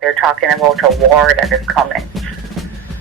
They're talking about a war that is coming,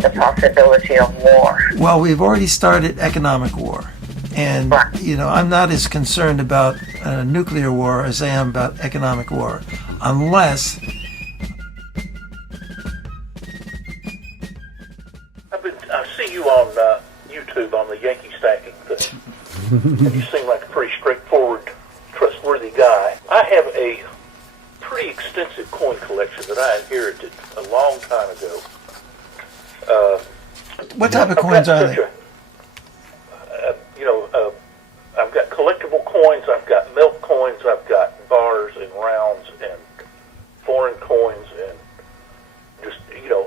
the possibility of war. Well, we've already started economic war. And, I'm not as concerned about nuclear war as I am about economic war. Unless... I see you on YouTube on the Yankee stacking thing. And you seem like a pretty straightforward, trustworthy guy. I have a pretty extensive coin collection that I inherited a long time ago. What type of coins are they? I've got collectible coins, I've got milk coins, I've got bars and rounds and foreign coins and just,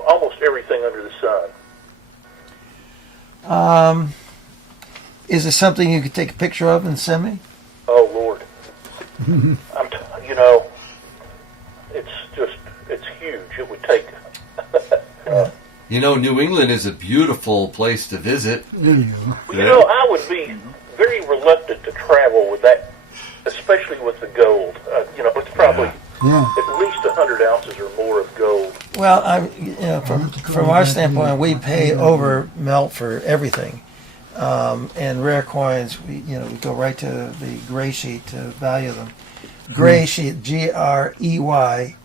almost everything under the sun. Is it something you could take a picture of and send me? Oh, Lord. It's huge. It would take... New England is a beautiful place to visit. I would be very reluctant to travel with that, especially with the gold. It's probably at least 100 ounces or more of gold. Well, from our standpoint, we pay over melt for everything. And rare coins, we go right to the gray sheet to value them. Gray sheet, GREYSHEET.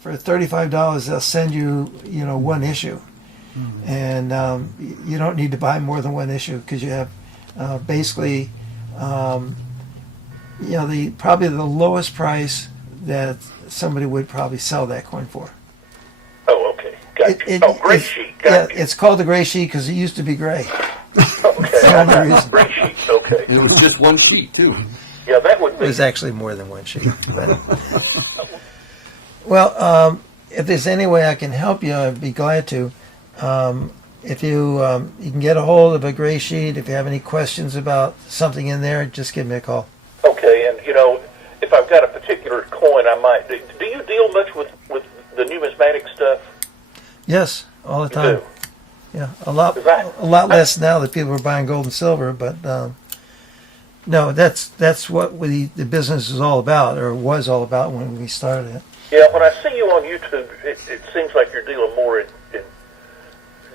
For $35, they'll send you, one issue, and you don't need to buy more than one issue because you have basically, probably the lowest price that somebody would probably sell that coin for. Oh, okay, gotcha. Gray sheet. Gotcha. Yeah, it's called the gray sheet because it used to be gray. Okay, gray sheet. Okay. It was just one sheet too. Yeah, that would be. It was actually more than one sheet. But. Well, if there's any way I can help you, I'd be glad to. If you can get a hold of a gray sheet, if you have any questions about something in there, just give me a call. Okay, and if I've got a particular coin, I might. Do you deal much with the numismatic stuff? Yes, all the time. You do? Yeah, a lot less now that people are buying gold and silver, but no, that's what the business is all about, or was all about when we started it. Yeah, when I see you on YouTube, it seems like you're dealing more in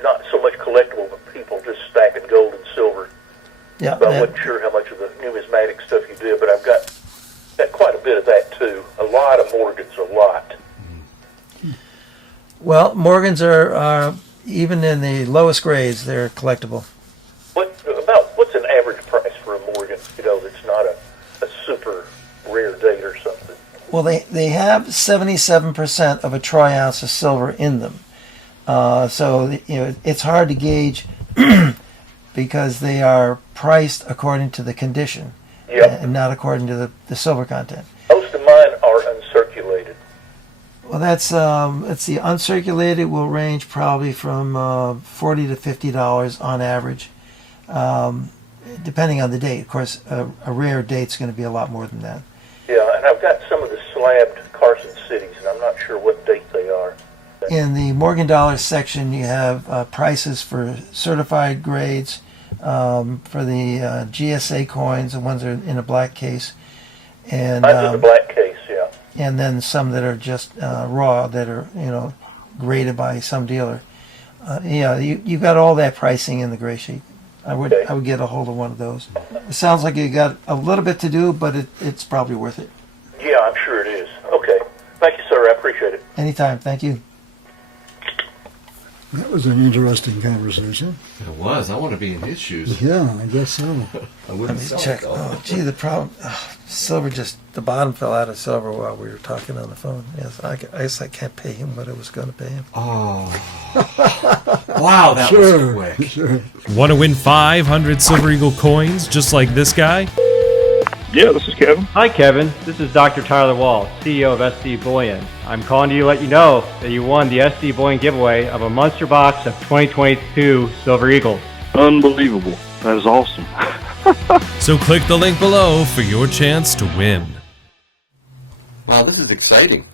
not so much collectible, but people just stacking gold and silver. Yeah, I wasn't sure how much of the numismatic stuff you did, but I've got quite a bit of that too. A lot of Morgans, a lot. Well, Morgans are even in the lowest grades, they're collectible. What's an average price for a Morgan? That's not a super rare date or something. Well, they have 77% of a troy ounce of silver in them. So it's hard to gauge because they are priced according to the condition and not according to the silver content. Most of mine are uncirculated. Well, let's see, uncirculated will range probably from $40 to $50 on average, depending on the date. Of course, a rare date's going to be a lot more than that. Yeah, and I've got some of the slabbed Carson cities, and I'm not sure what date they are. In the Morgan Dollar section, you have prices for certified grades, for the GSA coins, the ones that are in a black case. And Mine's in the black case, yeah. And then some that are just raw, that are, graded by some dealer. You've got all that pricing in the gray sheet. I would get a hold of one of those. It sounds like you got a little bit to do, but it's probably worth it. Yeah, I'm sure it is. Okay. Thank you, sir. I appreciate it. Anytime. Thank you. That was an interesting conversation. It was. I want to be in his shoes. Yeah, I guess so. I wouldn't sell check. it, though. Oh, gee, the problem. Silver the bottom fell out of silver while we were talking on the phone. Yes, I guess I can't pay him what I was going to pay him. Oh. Wow, that was quick. Sure. Want to win 500 Silver Eagle coins just like this guy? Yeah, this is Kevin. Hi, Kevin. This is Dr. Tyler Wall, CEO of SD Bullion. I'm calling to let you know that you won the SD Bullion giveaway of a monster box of 2022 Silver Eagles. Unbelievable. That is awesome. So click the link below for your chance to win. Wow, this is exciting.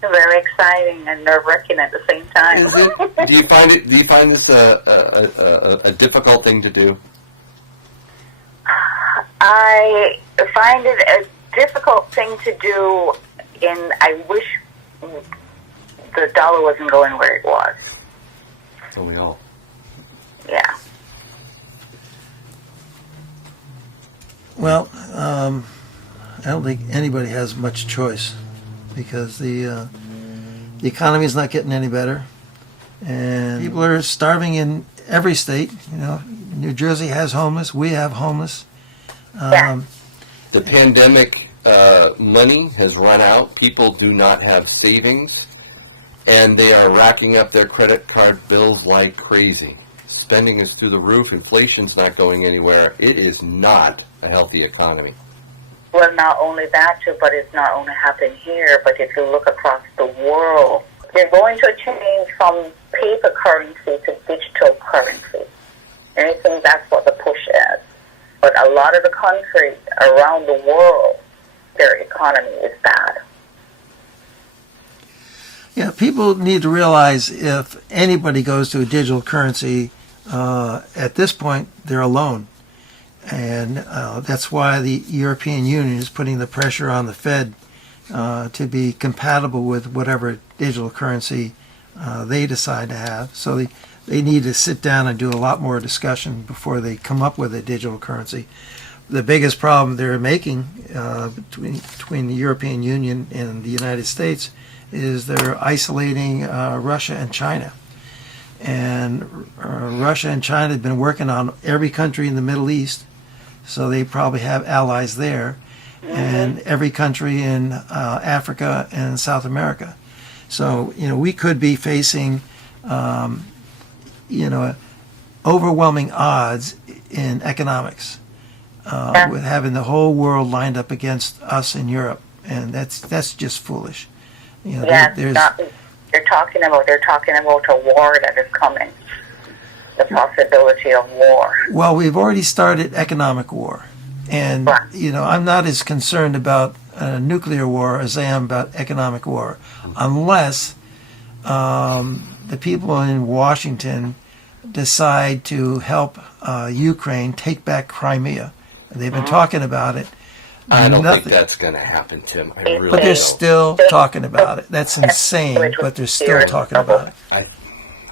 Very exciting and nerve-wracking at the same time. Is it? Do you find this a difficult thing to do? I find it a difficult thing to do, I wish the dollar wasn't going where it was. So we all. Yeah. Well, I don't think anybody has much choice because the economy is not getting any better, and people are starving in every state. You know, New Jersey has homeless. We have homeless. The pandemic money has run out. People do not have savings, and they are racking up their credit card bills like crazy. Spending is through the roof. Inflation's not going anywhere. It is not a healthy economy. Well, not only that, too, but it's not only happening here, but if you look across the world, they're going to change from paper currency to digital currency. And I think that's what the push is. But a lot of the countries around the world, their economy is bad. Yeah, people need to realize if anybody goes to a digital currency, at this point, they're alone. And that's why the European Union is putting the pressure on the Fed to be compatible with whatever digital currency they decide to have. So they need to sit down and do a lot more discussion before they come up with a digital currency. The biggest problem they're making between the European Union and the United States is they're isolating Russia and China. And Russia and China have been working on every country in the Middle East, so they probably have allies there, and every country in Africa and South America. So, you know, we could be facing, overwhelming odds in economics with having the whole world lined up against us in Europe, and that's just foolish. You know, they're talking about a war that is coming. The possibility of war. Well, we've already started economic war. And, you know, I'm not as concerned about nuclear war as I am about economic war, unless the people in Washington decide to help Ukraine take back Crimea. They've been talking about it. I don't think that's going to happen, Tim. I really But they're don't. still talking about it. That's insane, but they're still talking about it.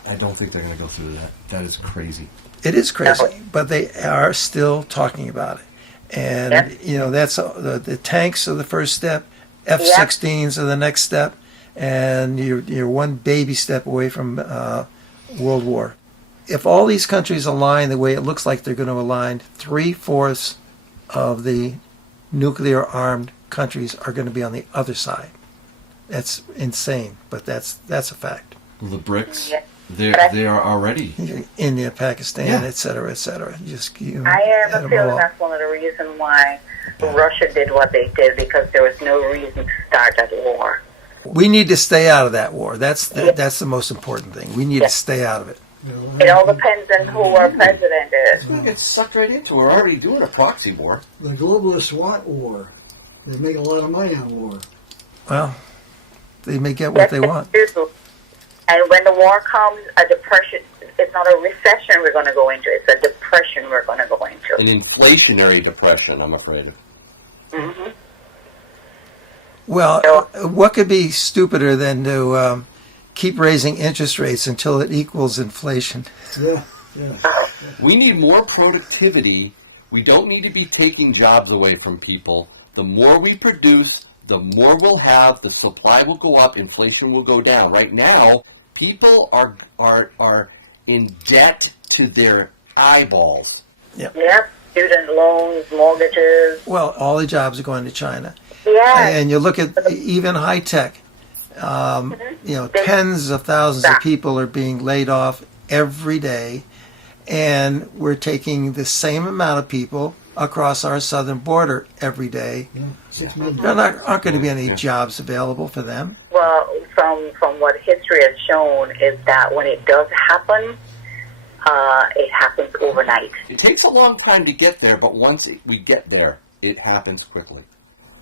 I don't think they're going to go through that. That is crazy. It is crazy, but they are still talking about it. And, you know, that's the tanks are the first step, F-16s are the next step, and you're one baby step away from World War. If all these countries align the way it looks like they're going to align, 3/4 of the nuclear-armed countries are going to be on the other side. That's insane, but that's a fact. The BRICS, they are already. India, Pakistan, et cetera, et cetera. I have a feeling that's one of the reasons why Russia did what they did, because there was no reason to start that war. We need to stay out of that war. That's the most important thing. We need to stay out of it. It all depends on who our president is. We're going to get sucked right into it. We're already doing a proxy war. The globalists want war. They make a lot of money on war. Well, they may get what they want. And when the war comes, a depression, it's not a recession we're going to go into, it's a depression we're going to go into. An inflationary depression, I'm afraid of. Mm-hmm. Well, what could be stupider than to keep raising interest rates until it equals inflation? Yeah. We need more productivity. We don't need to be taking jobs away from people. The more we produce, the more we'll have. The supply will go up. Inflation will go down. Right now, people are in debt to their eyeballs. Yep. Student loans, mortgages. Well, all the jobs are going to China. Yeah. And you look at even high tech. Tens of thousands of people are being laid off every day, and we're taking the same amount of people across our southern border every day. There aren't going to be any jobs available for them. Well, from what history has shown is that when it does happen, it happens overnight. It takes a long time to get there, but once we get there, it happens quickly.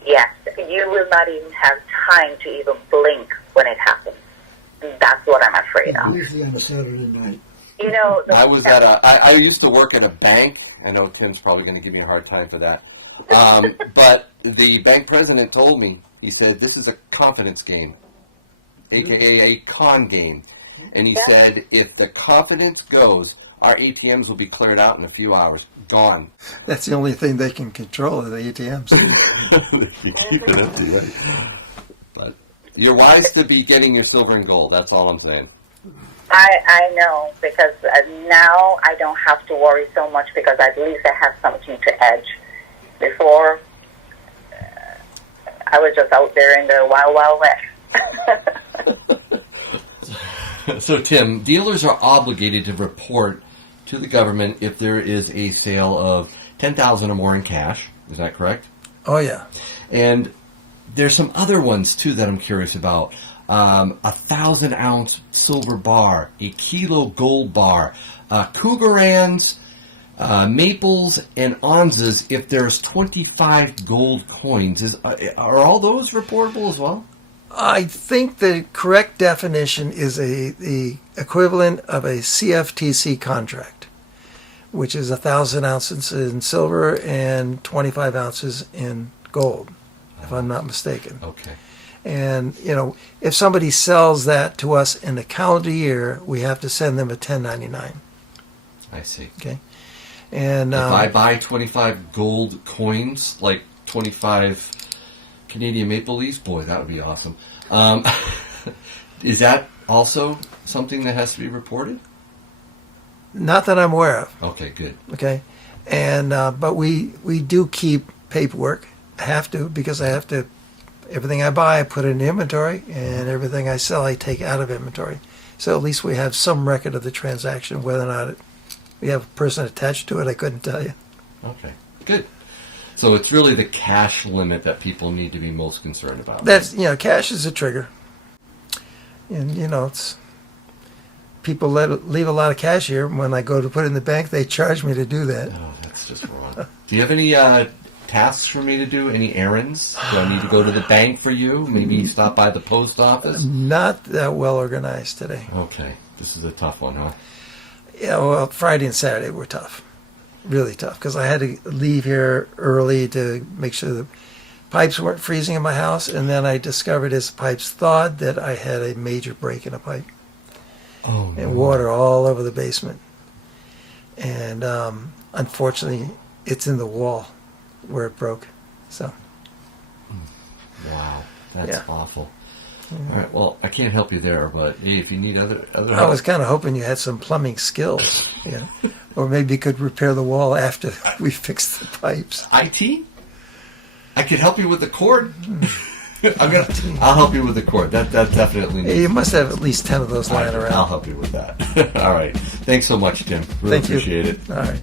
Yes, you will not even have time to even blink when it happens. That's what I'm afraid of. Usually on a Saturday night. You know, I used to work at a bank. I know Tim's probably going to give me a hard time for that. But the bank president told me, he said, this is a confidence game, aka a con game. And he said, if the confidence goes, our ATMs will be cleared out in a few hours. Gone. That's the only thing they can control are the ATMs. They keep it empty, yeah. But you're wise to be getting your silver and gold. That's all I'm saying. I know, because now I don't have to worry so much because at least I have something to edge. Before, I was just out there in the wild, wild west. So, Tim, dealers are obligated to report to the government if there is a sale of $10,000 or more in cash. Is that correct? Oh, yeah. And there's some other ones, too, that I'm curious about. 1,000-ounce silver bar, a kilo gold bar, Cougarans, Maples, and Onzas if there's 25 gold coins. Are all those reportable as well? I think the correct definition is the equivalent of a CFTC contract, which is 1,000 ounces in silver and 25 ounces in gold, if I'm not mistaken. Okay. And, if somebody sells that to us in a calendar year, we have to send them a 1099. I see. Okay. And if I buy 25 gold coins, like 25 Canadian Maple Leafs, boy, that would be awesome. Is that also something that has to be reported? Not that I'm aware of. Okay, good. Okay. And but we do keep paperwork. I have to, because I have to. Everything I buy, I put in inventory, and everything I sell, I take out of inventory. So at least we have some record of the transaction. Whether or not we have a person attached to it, I couldn't tell you. Okay, good. So it's really the cash limit that people need to be most concerned about. That's cash is a trigger, and it's people leave a lot of cash here. When I go to put it in the bank, they charge me to do that. Oh, that's just wrong. Do you have any tasks for me to do? Any errands? Do I need to go to the bank for you? Maybe stop by the post office? Not that well organized today. Okay. This is a tough one, huh? Yeah, well, Friday and Saturday were tough. Really tough, because I had to leave here early to make sure the pipes weren't freezing in my house, and then I discovered as the pipes thawed that I had a major break in a pipe. Oh, and water all over the basement. And unfortunately, it's in the wall where it broke. So. Wow, that's awful. All right, well, I can't help you there, but hey, if you need other I was kind of hoping you had some plumbing skills, or maybe you could repair the wall after we fixed the pipes. IT? I could help you with the cord. I'll help you with the cord. That definitely needs. You must have at least 10 of those lying around. I'll help you with that. All right. Thanks so much, Tim. Really appreciate it. All right.